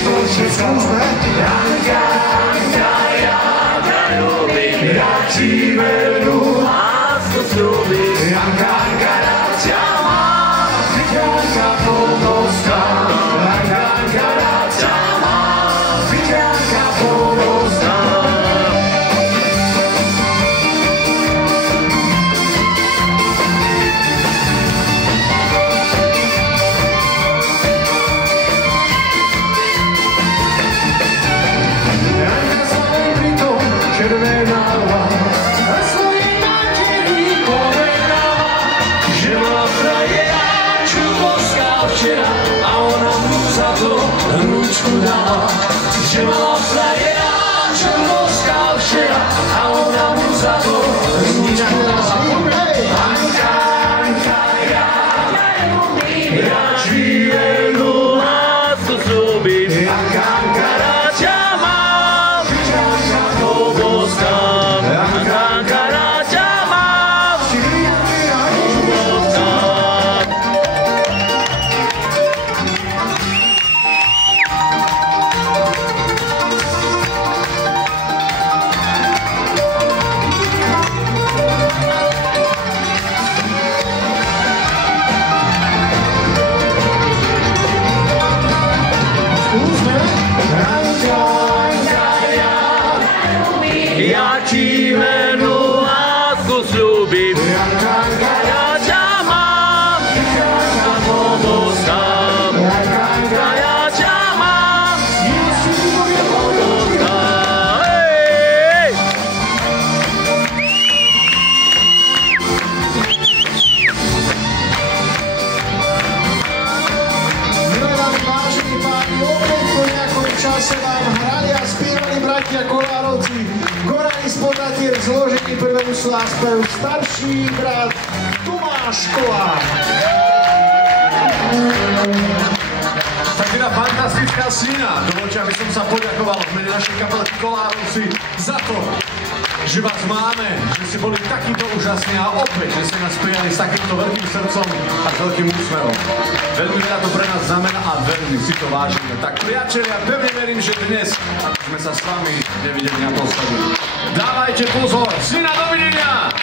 skúsme. Janka, ja ťa ľúbim, ja ti veru lásku sľúbim. Janka, rád ťa mám, Janka pomocná. Janka, rád ťa mám, Janka pomocná. Červenáva a svojej materi povedala, že má frajera, čo boskal včera a ona mu za to ručku dala. Že má frajera, čo boskal včera a ona mu za to ručku dala. Anka, ja ťa ľúbim, ja ti veru lásku sľúbim. Anka, rád ťa mám, Janka poboskám. Janka, rád ťa mám, poboskám. Ja ti veru lásku sľúbim. Janka, ja ťa mám, Janka poboskám. Janka, ja ťa mám, poboskám. Hej! Milé dámy, vážení páni, opäť po nejakom čase vám hrali a spievali bratia Kolárovci. Korani z Podatier v zložení prvému sú a spev starší brat Tomáš Kolár. Tak teda fantastická scéna. Dovoľte, aby som sa poďakoval v mene našej kapelky Kolárovci za to, že vás máme, že ste boli takýto úžasní a opäť, že ste nás prijali s takýmto veľkým srdcom a s veľkým úsmevom. Veľmi veľa to pre nás znamená a veľmi si to vážime. Tak priatelia, pevne verím, že dnes sme sa s vami nevideli naposledy. Dávajte pozor, syna, dovidenia!